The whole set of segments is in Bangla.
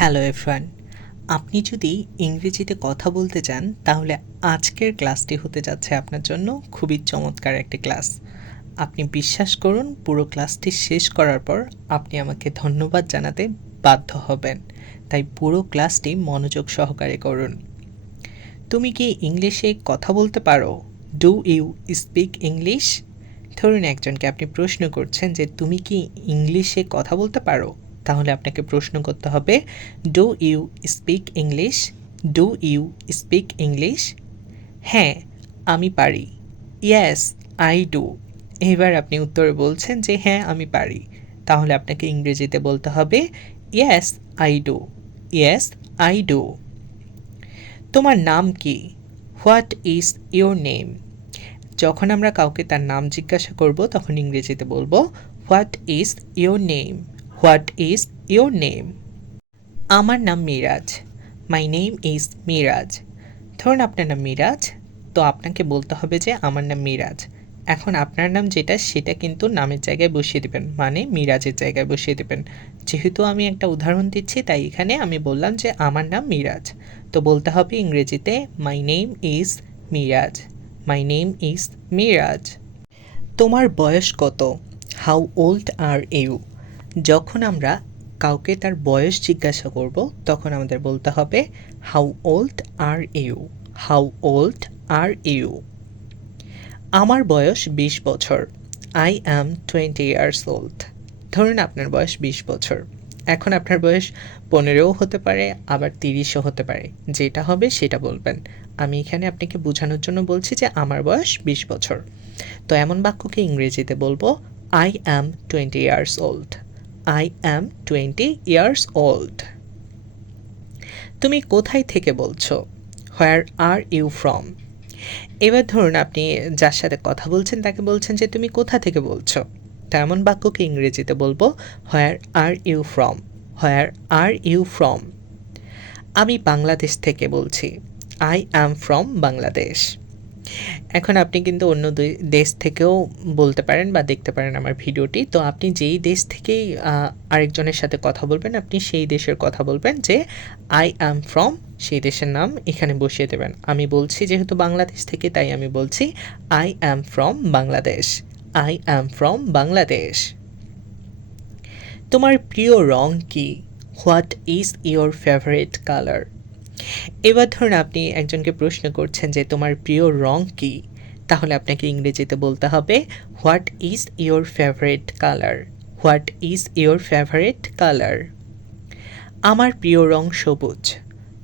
হ্যালো এভরিওয়ান, আপনি যদি ইংরেজিতে কথা বলতে চান তাহলে আজকের ক্লাসটি হতে যাচ্ছে আপনার জন্য খুবই চমৎকার একটি ক্লাস। আপনি বিশ্বাস করুন, পুরো ক্লাসটি শেষ করার পর আপনি আমাকে ধন্যবাদ জানাতে বাধ্য হবেন। তাই পুরো ক্লাসটি মনোযোগ সহকারে করুন। তুমি কি ইংলিশে কথা বলতে পারো? Do you speak English? ধরুন একজনকে আপনি প্রশ্ন করছেন যে তুমি কি ইংলিশে কথা বলতে পারো? তাহলে আপনাকে প্রশ্ন করতে হবে, do you speak English? Do you speak English? হ্যাঁ, আমি পারি। Yes, I do. এবার আপনি উত্তরে বলছেন যে হ্যাঁ, আমি পারি। তাহলে আপনাকে ইংরেজিতে বলতে হবে, yes, I do. Yes, I do. তোমার নাম কি? What is your name? যখন আমরা কাউকে তার নাম জিজ্ঞাসা করব তখন ইংরেজিতে বলবো, what is your name? What is your name? আমার নাম Miraj. My name is Miraj. ধরুন আপনার নাম মিরাজ, তো আপনাকে বলতে হবে যে আমার নাম মিরাজ। এখন আপনার নাম যেটা সেটা কিন্তু নামের জায়গায় বসিয়ে দেবেন, মানে মিরাজের জায়গায় বসিয়ে দেবেন। যেহেতু আমি একটা উদাহরণ দিচ্ছি তাই এখানে আমি বললাম যে আমার নাম মিরাজ, তো বলতে হবে ইংরেজিতে my name is Miraj. My name is Miraj. তোমার বয়স কত? How old are you? যখন আমরা কাউকে তার বয়স জিজ্ঞাসা করব তখন আমাদের বলতে হবে how old are you? How old are you? আমার বয়স ২০ বছর। I am 20 years old. ধরুন আপনার বয়স ২০ বছর। এখন আপনার বয়স ১৫ও হতে পারে, আবার ৩০ও হতে পারে। যেটা হবে সেটা বলবেন। আমি এখানে আপনাকে বোঝানোর জন্য বলছি যে আমার বয়স ২০ বছর। তো এমন বাক্যকে ইংরেজিতে বলবো, I am 20 years old. I am 20 years old. তুমি কোথায় থেকে বলছো? হোয়ার আর ইউ ফ্রম? এবার ধরুন আপনি যার সাথে কথা বলছেন তাকে বলছেন যে তুমি কোথা থেকে বলছো। তো এমন বাক্যকে ইংরেজিতে বলবো, where are you from? Where are you from? আমি বাংলাদেশ থেকে বলছি। I am from Bangladesh. এখন আপনি কিন্তু অন্য দেশ থেকেও বলতে পারেন বা দেখতে পারেন আমার ভিডিওটি। তো আপনি যেই দেশ থেকেই আরেকজনের সাথে কথা বলবেন আপনি সেই দেশের কথা বলবেন যে আই অ্যাম ফ্রম, সেই দেশের নাম এখানে বসিয়ে দেবেন। আমি বলছি যেহেতু বাংলাদেশ থেকে তাই আমি বলছি I am from Bangladesh. I am from Bangladesh. তোমার প্রিয় রং কি? What is your favourite colour? এবার ধরুন আপনি একজনকে প্রশ্ন করছেন যে তোমার প্রিয় রং কি? তাহলে আপনাকে ইংরেজিতে বলতে হবে, what is your favourite colour? What is your favourite colour? আমার প্রিয় রং সবুজ।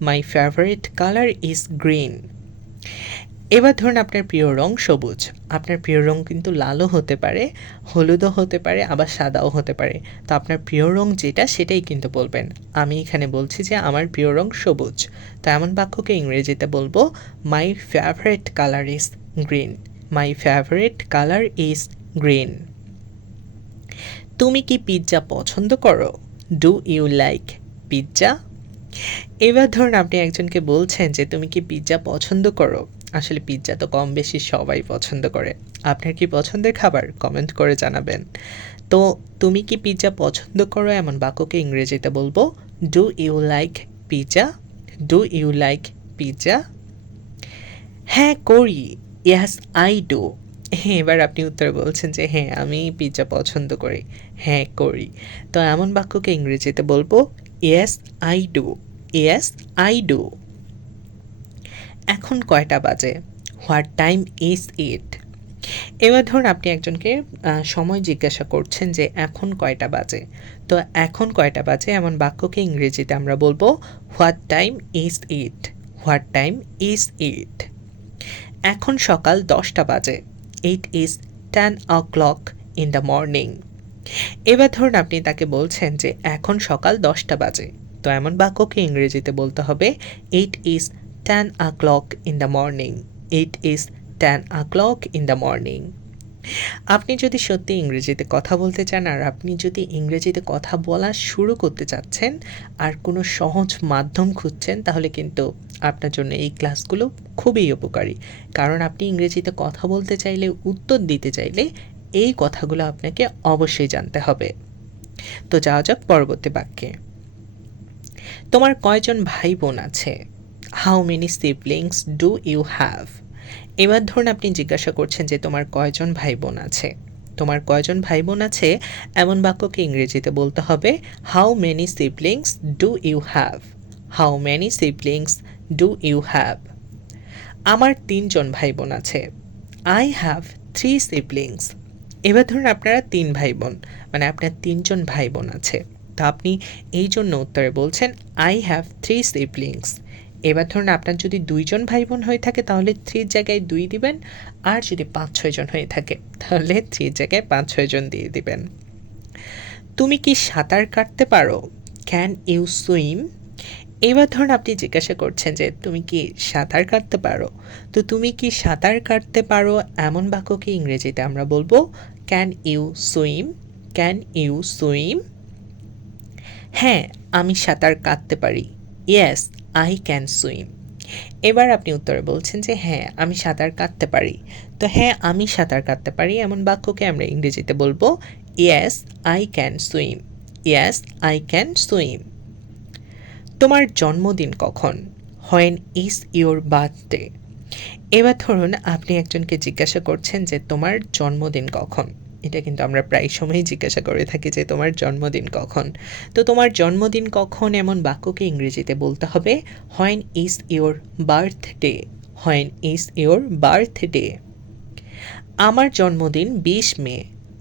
মাই ফেভারিট কালার ইজ গ্রিন। এবার ধরুন আপনার প্রিয় রং সবুজ। আপনার প্রিয় রং কিন্তু লালও হতে পারে, হলুদও হতে পারে, আবার সাদাও হতে পারে। তো আপনার প্রিয় রং যেটা সেটাই কিন্তু বলবেন। আমি এখানে বলছি যে আমার প্রিয় রং সবুজ। তো এমন বাক্যকে ইংরেজিতে বলবো, my favourite colour is green. My favourite colour is green. তুমি কি পিৎজা পছন্দ করো? Do you like pizza? এবার ধরুন আপনি একজনকে বলছেন যে তুমি কি পিৎজা পছন্দ করো। আসলে পিৎজা তো কম বেশি সবাই পছন্দ করে। আপনার কি পছন্দের খাবার? কমেন্ট করে জানাবেন। তো তুমি কি পিৎজা পছন্দ করো এমন বাক্যকে ইংরেজিতে বলবো, do you like pizza? Do you like pizza? হ্যাঁ করি। Yes I do. এবার আপনি উত্তরে বলছেন যে হ্যাঁ আমি পিৎজা পছন্দ করি। হ্যাঁ করি। তো এমন বাক্যকে ইংরেজিতে বলবো, yes I do. Yes I do. এখন কয়টা বাজে? What time is it? এবার ধরুন আপনি একজনকে সময় জিজ্ঞাসা করছেন যে এখন কয়টা বাজে। তো এখন কয়টা বাজে এমন বাক্যকে ইংরেজিতে আমরা বলবো, what time is it? What time is it? এখন সকাল 10টা বাজে। It is 10 o'clock in the morning. এবার ধরুন আপনি তাকে বলছেন যে এখন সকাল 10টা বাজে। তো এমন বাক্যকে ইংরেজিতে বলতে হবে, it is 10 o'clock in the morning. It is 10 o'clock in the morning. আপনি যদি সত্যি ইংরেজিতে কথা বলতে চান আর আপনি যদি ইংরেজিতে কথা বলা শুরু করতে চাচ্ছেন আর কোনো সহজ মাধ্যম খুঁজছেন তাহলে কিন্তু আপনার জন্য এই ক্লাসগুলো খুবই উপকারী। কারণ আপনি ইংরেজিতে কথা বলতে চাইলে, উত্তর দিতে চাইলে এই কথাগুলো আপনাকে অবশ্যই জানতে হবে। তো যাওয়া যাক পরবর্তী বাক্যে। তোমার কয়জন ভাই বোন আছে? How many siblings do you have? এবার ধরুন আপনি জিজ্ঞাসা করছেন যে তোমার কয়জন ভাই বোন আছে। তোমার কয়জন ভাই বোন আছে এমন বাক্যকে ইংরেজিতে বলতে হবে how many siblings do you have? How many siblings do you have? আমার ৩ জন ভাই বোন আছে। I have 3 siblings. এবার ধরুন আপনারা ৩ ভাই বোন, মানে আপনার ৩ জন ভাই বোন আছে। তো আপনি এই জন্য উত্তরে বলছেন আই হ্যাভ 3 সিবলিংস। এবার ধরুন আপনার যদি ২ জন ভাই বোন হয়ে থাকে তাহলে 3 জায়গায় ২ দিবেন, আর যদি ৫-৬ জন হয়ে থাকে তাহলে 3 জায়গায় ৫-৬ জন দিয়ে দিবেন। তুমি কি সাঁতার কাটতে পারো? Can you swim? এবার ধরুন আপনি জিজ্ঞাসা করছেন যে তুমি কি সাঁতার কাটতে পারো? তো তুমি কি সাঁতার কাটতে পারো এমন বাক্যকে ইংরেজিতে আমরা বলবো can you swim? Can you swim? হ্যাঁ, আমি সাঁতার কাটতে পারি। Yes, I can swim. এবার আপনি উত্তরে বলছেন যে হ্যাঁ, আমি সাঁতার কাটতে পারি। তো হ্যাঁ, আমি সাঁতার কাটতে পারি এমন বাক্যকে আমরা ইংরেজিতে বলবো yes, I can swim. Yes, I can swim. তোমার জন্মদিন কখন? When is your birthday? এবার ধরুন আপনি একজনকে জিজ্ঞাসা করছেন যে তোমার জন্মদিন কখন? এটা কিন্তু আমরা প্রায় সময়ই জিজ্ঞাসা করে থাকি যে তোমার জন্মদিন কখন? তো তোমার জন্মদিন কখন এমন বাক্যকে ইংরেজিতে বলতে হবে when is your birthday? When is your birthday? আমার জন্মদিন ২০ মে।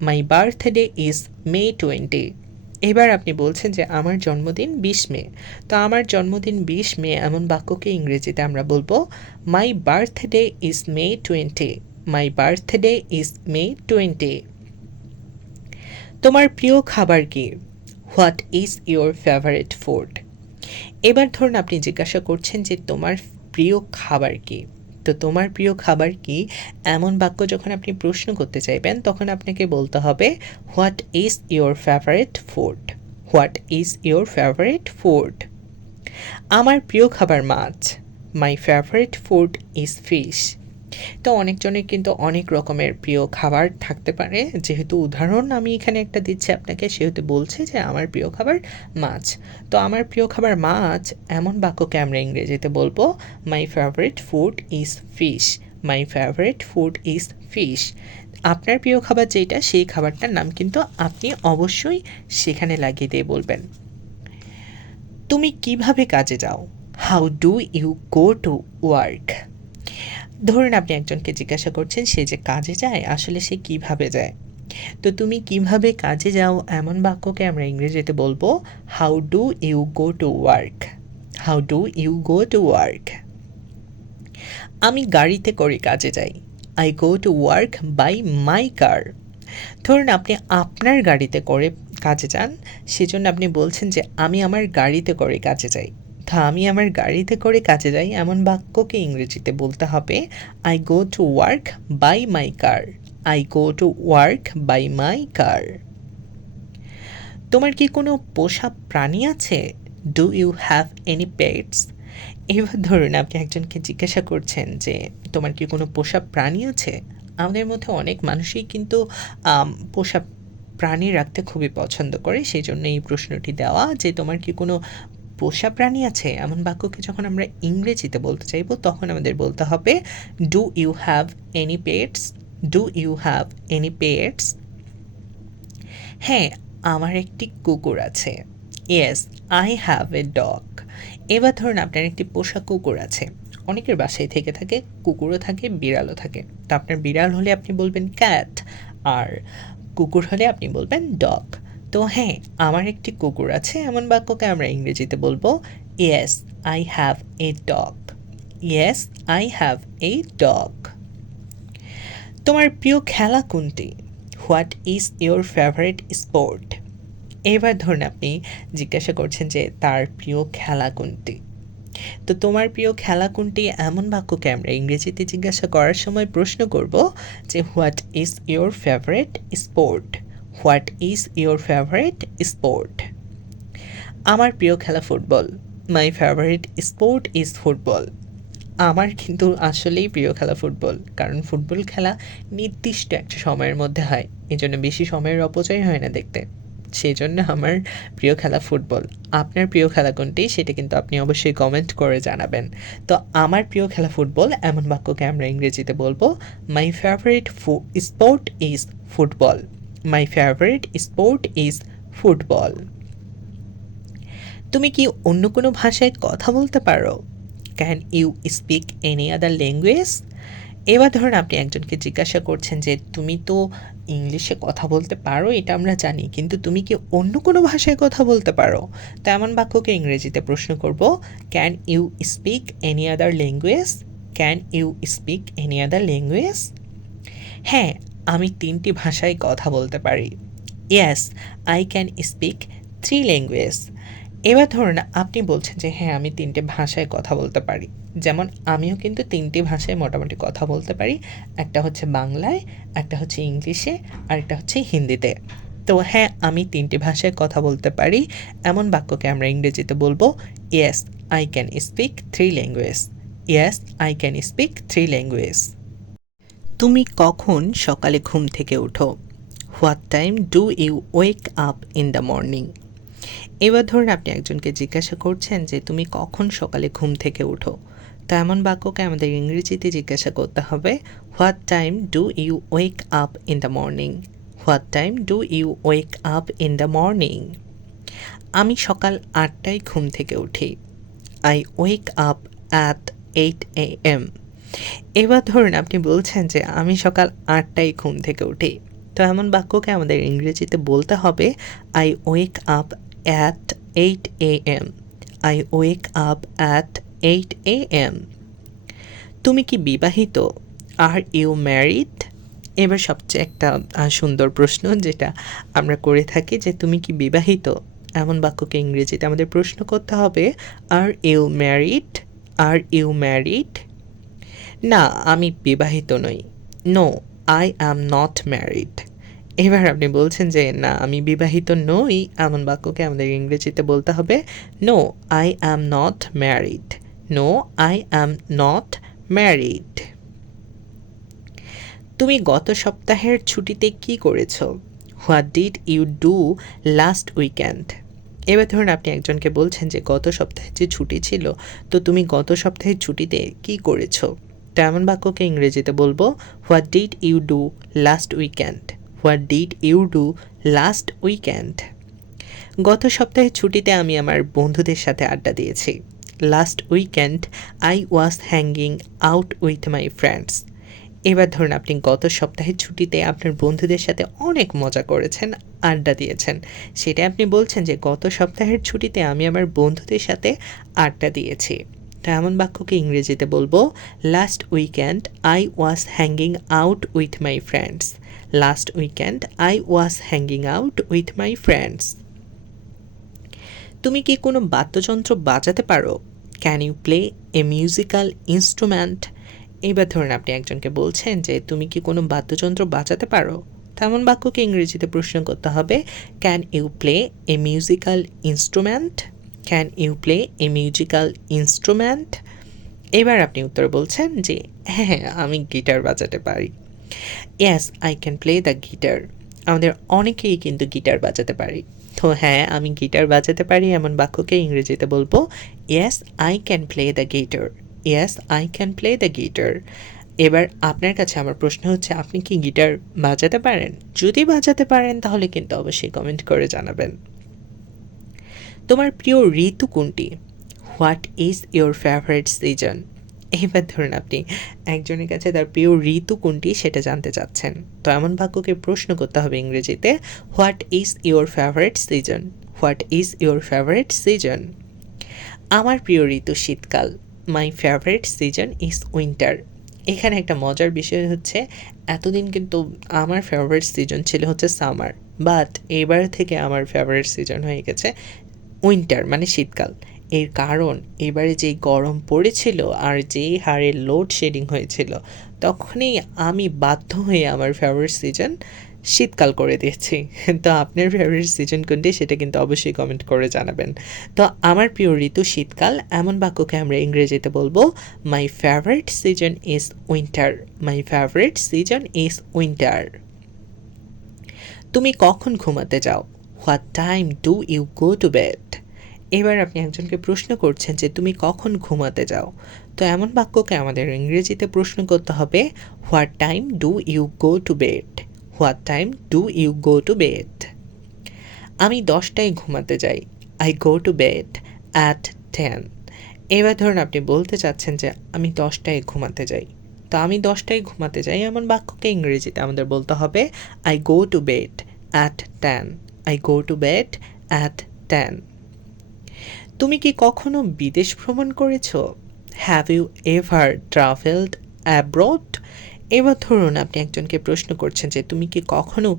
মাই বার্থডে ইজ মে 20। এবার আপনি বলছেন যে আমার জন্মদিন ২০ মে। তো আমার জন্মদিন ২০ মে এমন বাক্যকে ইংরেজিতে আমরা বলবো my birthday is May 20। My birthday is May 20। তোমার প্রিয় খাবার কি? What is your favourite food? এবার ধরুন আপনি জিজ্ঞাসা করছেন যে তোমার প্রিয় খাবার কি? তো তোমার প্রিয় খাবার কি এমন বাক্য যখন আপনি প্রশ্ন করতে চাইবেন তখন আপনাকে বলতে হবে what is your favourite food? What is your favourite food? আমার প্রিয় খাবার মাছ। My favourite food is fish. তো অনেকজনের কিন্তু অনেক রকমের প্রিয় খাবার থাকতে পারে, যেহেতু উদাহরণ আমি এখানে একটা দিচ্ছি আপনাকে সেহেতু বলছি যে আমার প্রিয় খাবার মাছ। তো আমার প্রিয় খাবার মাছ এমন বাক্যকে আমরা ইংরেজিতে বলবো my favourite food is fish. My favourite food is fish. আপনার প্রিয় খাবার যেটা সেই খাবারটার নাম কিন্তু আপনি অবশ্যই সেখানে লাগিয়ে দিয়ে বলবেন। তুমি কিভাবে কাজে যাও? How do you go to work? ধরুন আপনি একজনকে জিজ্ঞাসা করছেন সে যে কাজে যায় আসলে সে কিভাবে যায়। তো তুমি কিভাবে কাজে যাও এমন বাক্যকে আমরা ইংরেজিতে বলবো how do you go to work? How do you go to work? আমি গাড়িতে করে কাজে যাই। I go to work by my car. ধরুন আপনি আপনার গাড়িতে করে কাজে যান, সেজন্য আপনি বলছেন যে আমি আমার গাড়িতে করে কাজে যাই। তা আমি আমার গাড়িতে করে কাজে যাই এমন বাক্যকে ইংরেজিতে বলতে হবে I go to work by my car. I go to work by my car. তোমার কি কোনো পোষা প্রাণী আছে? Do you have any pets? এবার ধরুন আপনি একজনকে জিজ্ঞাসা করছেন যে তোমার কি কোনো পোষা প্রাণী আছে। আমাদের মধ্যে অনেক মানুষই কিন্তু পোষা প্রাণী রাখতে খুবই পছন্দ করে, সেই জন্য এই প্রশ্নটি দেওয়া যে তোমার কি কোনো পোষা প্রাণী আছে এমন বাক্যকে যখন আমরা ইংরেজিতে বলতে চাইব তখন আমাদের বলতে হবে do you have any pets? Do you have any pets? হ্যাঁ, আমার একটি কুকুর আছে। Yes, I have a dog. এবার ধরুন আপনার একটি পোষা কুকুর আছে। অনেকের বাসায় থেকে থাকে, কুকুরও থাকে, বিড়ালও থাকে। তো আপনার বিড়াল হলে আপনি বলবেন ক্যাট, আর কুকুর হলে আপনি বলবেন ডগ। তো হ্যাঁ, আমার একটি কুকুর আছে এমন বাক্যকে আমরা ইংরেজিতে বলবো yes, I have a dog. Yes, I have a dog. তোমার প্রিয় খেলা কোনটি? What is your favourite sport? এবার ধরুন আপনি জিজ্ঞাসা করছেন যে তার প্রিয় খেলা কোনটি। তো তোমার প্রিয় খেলা কোনটি এমন বাক্যকে আমরা ইংরেজিতে জিজ্ঞাসা করার সময় প্রশ্ন করব যে what is your favourite sport? What is your favourite sport? আমার প্রিয় খেলা football. My favourite sport is football. আমার কিন্তু আসলেই প্রিয় খেলা ফুটবল, কারণ ফুটবল খেলা নির্দিষ্ট একটা সময়ের মধ্যে হয়, এজন্য বেশি সময়ের অপচয় হয় না দেখতে। সেই জন্য আমার প্রিয় খেলা ফুটবল। আপনার প্রিয় খেলা কোনটি সেটা কিন্তু আপনি অবশ্যই কমেন্ট করে জানাবেন। তো আমার প্রিয় খেলা ফুটবল এমন বাক্যকে আমরা ইংরেজিতে বলবো my favourite sport is football. My favourite sport is football. তুমি কি অন্য কোনো ভাষায় কথা বলতে পারো? Can you speak any other language? এবার ধরুন আপনি একজনকে জিজ্ঞাসা করছেন যে তুমি তো ইংলিশে কথা বলতে পারো এটা আমরা জানি, কিন্তু তুমি কি অন্য কোনো ভাষায় কথা বলতে পারো? তো এমন বাক্যকে ইংরেজিতে প্রশ্ন করব can you speak any other language? Can you speak any other language? হ্যাঁ, আমি 3টি ভাষায় কথা বলতে পারি। Yes, I can speak 3 language. এবার ধরুন আপনি বলছেন যে হ্যাঁ আমি 3টে ভাষায় কথা বলতে পারি। যেমন আমিও কিন্তু 3টি ভাষায় মোটামুটি কথা বলতে পারি। একটা হচ্ছে বাংলায়, একটা হচ্ছে ইংলিশে, আর একটা হচ্ছে হিন্দিতে। তো হ্যাঁ আমি 3টি ভাষায় কথা বলতে পারি এমন বাক্যকে আমরা ইংরেজিতে বলবো yes I can speak 3 language. Yes I can speak 3 language. তুমি কখন সকালে ঘুম থেকে ওঠো? What time do you wake up in the morning? এবার ধরুন আপনি একজনকে জিজ্ঞাসা করছেন যে তুমি কখন সকালে ঘুম থেকে ওঠো? তো এমন বাক্যকে আমাদের ইংরেজিতে জিজ্ঞাসা করতে হবে what time do you wake up in the morning? What time do you wake up in the morning? আমি সকাল 8টায় ঘুম থেকে উঠি। I wake up at 8 AM। এবার ধরুন আপনি বলছেন যে আমি সকাল 8টায় ঘুম থেকে উঠি। তো এমন বাক্যকে আমাদের ইংরেজিতে বলতে হবে I wake up at 8 AM। I wake up at 8 AM। তুমি কি বিবাহিত? Are you married? এবার সবচেয়ে একটা সুন্দর প্রশ্ন যেটা আমরা করে থাকি যে তুমি কি বিবাহিত? এমন বাক্যকে ইংরেজিতে আমাদের প্রশ্ন করতে হবে are you married? Are you married? না, আমি বিবাহিত নই। No, I am not married. এবার আপনি বলছেন যে না আমি বিবাহিত নই এমন বাক্যকে আমাদের ইংরেজিতে বলতে হবে no, I am not married. No, I am not married. তুমি গত সপ্তাহের ছুটিতে কি করেছো? What did you do last weekend? এবার ধরুন আপনি একজনকে বলছেন যে গত সপ্তাহে যে ছুটি ছিল, তো তুমি গত সপ্তাহের ছুটিতে কি করেছো? তো এমন বাক্যকে ইংরেজিতে বলবো what did you do last weekend? What did you do last weekend? গত সপ্তাহের ছুটিতে আমি আমার বন্ধুদের সাথে আড্ডা দিয়েছি। Last weekend I was hanging out with my friends. এবার ধরুন আপনি গত সপ্তাহের ছুটিতে আপনার বন্ধুদের সাথে অনেক মজা করেছেন, আড্ডা দিয়েছেন। সেটা আপনি বলছেন যে গত সপ্তাহের ছুটিতে আমি আমার বন্ধুদের সাথে আড্ডা দিয়েছি। তো এমন বাক্যকে ইংরেজিতে বলবো last weekend I was hanging out with my friends. Last weekend I was hanging out with my friends. তুমি কি কোনো বাদ্যযন্ত্র বাজাতে পারো? Can you play a musical instrument? এইবার ধরুন আপনি একজনকে বলছেন যে তুমি কি কোনো বাদ্যযন্ত্র বাজাতে পারো? তেমন বাক্যকে ইংরেজিতে প্রশ্ন করতে হবে can you play a musical instrument? Can you play a musical instrument? এবার আপনি উত্তর বলছেন যে হ্যাঁ আমি গিটার বাজাতে পারি। Yes I can play the guitar. আমাদের অনেকেই কিন্তু গিটার বাজাতে পারি। তো হ্যাঁ আমি গিটার বাজাতে পারি এমন বাক্যকে ইংরেজিতে বলবো yes I can play the guitar. Yes I can play the guitar. এবার আপনার কাছে আমার প্রশ্ন হচ্ছে আপনি কি গিটার বাজাতে পারেন? যদি বাজাতে পারেন তাহলে কিন্তু অবশ্যই কমেন্ট করে জানাবেন। তোমার প্রিয় ঋতু কোনটি? What is your favourite season? এবার ধরুন আপনি একজনের কাছে তার প্রিয় ঋতু কোনটি সেটা জানতে চাচ্ছেন। তো এমন বাক্যকে প্রশ্ন করতে হবে ইংরেজিতে what is your favourite season? What is your favourite season? আমার প্রিয় ঋতু শীতকাল। মাই ফেভারিট সিজন ইজ উইন্টার। এখানে একটা মজার বিষয় হচ্ছে এতদিন কিন্তু আমার ফেভারিট সিজন ছিল হচ্ছে সামার, বাট এবার থেকে আমার ফেভারিট সিজন হয়ে গেছে উইন্টার মানে শীতকাল। এর কারণ এবারে যেই গরম পড়েছিল আর যেই হারে লোডশেডিং হয়েছিল তখনই আমি বাধ্য হয়ে আমার ফেভারিট সিজন শীতকাল করে দিয়েছি। তো আপনার ফেভারিট সিজন কোনটি সেটা কিন্তু অবশ্যই কমেন্ট করে জানাবেন। তো আমার প্রিয় ঋতু শীতকাল এমন বাক্যকে আমরা ইংরেজিতে বলবো my favourite season is winter. My favourite season is winter. তুমি কখন ঘুমাতে যাও? What time do you go to bed. এবার আপনি একজনকে প্রশ্ন করছেন যে তুমি কখন ঘুমাতে যাও। তো এমন বাক্যকে আমাদের ইংরেজিতে প্রশ্ন করতে হবে what time do you go to bed. What time do you go to bed. আমি 10টায় ঘুমাতে যাই। I go to bed at 10। এবার ধরুন আপনি বলতে চাচ্ছেন যে আমি 10টায় ঘুমাতে যাই। তো আমি 10টায় ঘুমাতে যাই এমন বাক্যকে ইংরেজিতে আমাদের বলতে হবে I go to bed at 10। I go to bed at 10। তুমি কি কখনো বিদেশ ভ্রমণ করেছো? Have you ever travelled abroad? এবার ধরুন আপনি একজনকে প্রশ্ন করছেন যে তুমি কি কখনো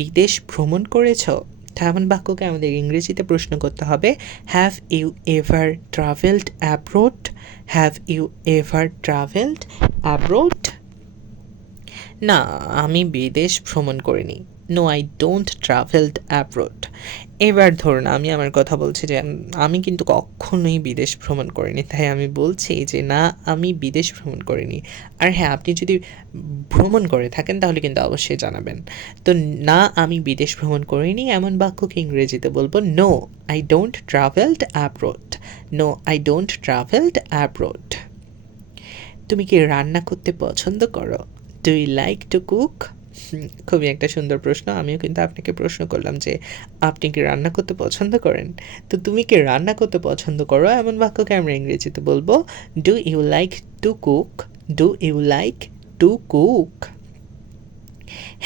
বিদেশ ভ্রমণ করেছো? তেমন বাক্যকে আমাদের ইংরেজিতে প্রশ্ন করতে হবে have you ever travelled abroad? Have you ever travelled abroad? না, আমি বিদেশ ভ্রমণ করিনি। No, I don't travelled abroad. এবার ধরুন আমি আমার কথা বলছি যে আমি কিন্তু কখনোই বিদেশ ভ্রমণ করিনি, তাই আমি বলছি যে না, আমি বিদেশ ভ্রমণ করিনি। আর হ্যাঁ, আপনি যদি ভ্রমণ করে থাকেন তাহলে কিন্তু অবশ্যই জানাবেন। তো না, আমি বিদেশ ভ্রমণ করিনি এমন বাক্যকে ইংরেজিতে বলবো no, I don't travelled abroad. No, I don't travelled abroad. তুমি কি রান্না করতে পছন্দ করো? Do you like to cook? খুবই একটা সুন্দর প্রশ্ন। আমিও কিন্তু আপনাকে প্রশ্ন করলাম যে আপনি কি রান্না করতে পছন্দ করেন? তো তুমি কি রান্না করতে পছন্দ করো এমন বাক্যকে আমরা ইংরেজিতে বলবো do you like to cook? Do you like to cook?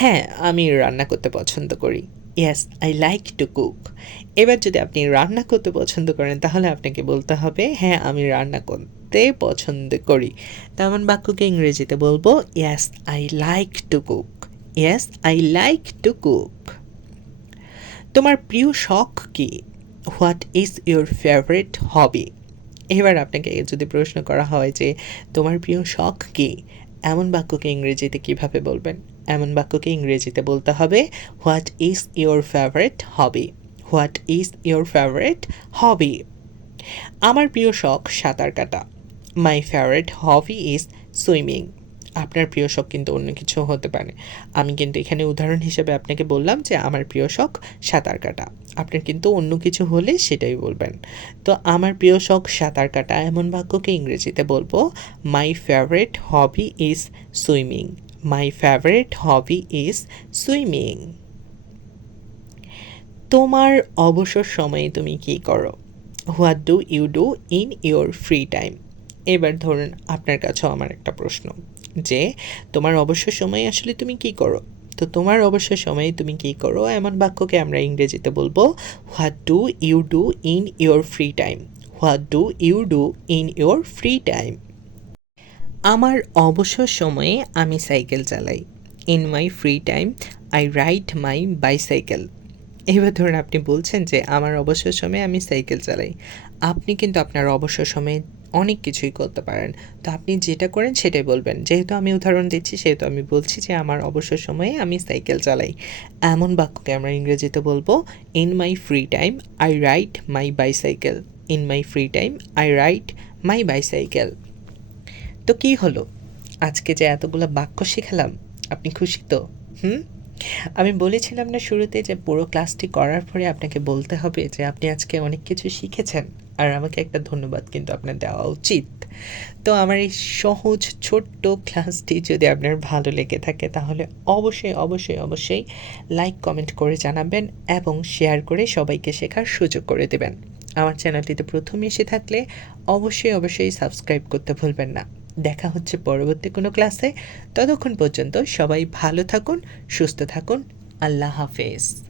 হ্যাঁ, আমি রান্না করতে পছন্দ করি। Yes, I like to cook. এবার যদি আপনি রান্না করতে পছন্দ করেন তাহলে আপনাকে বলতে হবে হ্যাঁ, আমি রান্না করতে পছন্দ করি। তেমন বাক্যকে ইংরেজিতে বলবো yes, I like to cook. Yes, I like to cook. তোমার প্রিয় শখ কী? What is your favourite hobby? এবার আপনাকে যদি প্রশ্ন করা হয় যে তোমার প্রিয় শখ কী, এমন বাক্যকে ইংরেজিতে কিভাবে বলবেন? এমন বাক্যকে ইংরেজিতে বলতে হবে what is your favourite hobby. What is your favourite হবি। আমার প্রিয় শখ সাঁতার কাটা। মাই ফেভারিট হবি ইজ সুইমিং। আপনার প্রিয় শখ কিন্তু অন্য কিছু হতে পারে। আমি কিন্তু এখানে উদাহরণ হিসেবে আপনাকে বললাম যে আমার প্রিয় শখ সাঁতার কাটা। আপনার কিন্তু অন্য কিছু হলে সেটাই বলবেন। তো আমার প্রিয় শখ সাঁতার কাটা এমন বাক্যকে ইংরেজিতে বলবো my favourite hobby is swimming. My favourite hobby is swimming. তোমার অবসর সময়ে তুমি কী করো? What do you do in your free time? এবার ধরুন আপনার কাছেও আমার একটা প্রশ্ন যে তোমার অবসর সময়ে আসলে তুমি কী করো? তো তোমার অবসর সময়ে তুমি কী করো এমন বাক্যকে আমরা ইংরেজিতে বলবো what do you do in your free time. What do you do in your free time. আমার অবসর সময়ে আমি সাইকেল চালাই। In my free time I ride my bicycle. এবার ধরুন আপনি বলছেন যে আমার অবসর সময়ে আমি সাইকেল চালাই। আপনি কিন্তু আপনার অবসর সময়ে অনেক কিছুই করতে পারেন। তো আপনি যেটা করেন সেটাই বলবেন। যেহেতু আমি উদাহরণ দিচ্ছি সেহেতু আমি বলছি যে আমার অবসর সময়ে আমি সাইকেল চালাই। এমন বাক্যকে আমরা ইংরেজিতে বলবো in my free time I ride my bicycle. In my free time I ride my bicycle. তো কী হলো? আজকে যে এতগুলো বাক্য শেখালাম, আপনি খুশি তো? আমি বলেছিলাম না শুরুতে যে পুরো ক্লাসটি করার পরে আপনাকে বলতে হবে যে আপনি আজকে অনেক কিছু শিখেছেন আর আমাকে একটা ধন্যবাদ কিন্তু আপনার দেওয়া উচিত। তো আমার এই সহজ ছোট্ট ক্লাসটি যদি আপনার ভালো লেগে থাকে তাহলে অবশ্যই অবশ্যই অবশ্যই লাইক কমেন্ট করে জানাবেন এবং শেয়ার করে সবাইকে শেখার সুযোগ করে দেবেন। আমার চ্যানেলটিতে প্রথমে এসে থাকলে অবশ্যই অবশ্যই সাবস্ক্রাইব করতে ভুলবেন না। দেখা হচ্ছে পরবর্তী কোনো ক্লাসে। ততক্ষণ পর্যন্ত সবাই ভালো থাকুন, সুস্থ থাকুন। আল্লাহ হাফেজ।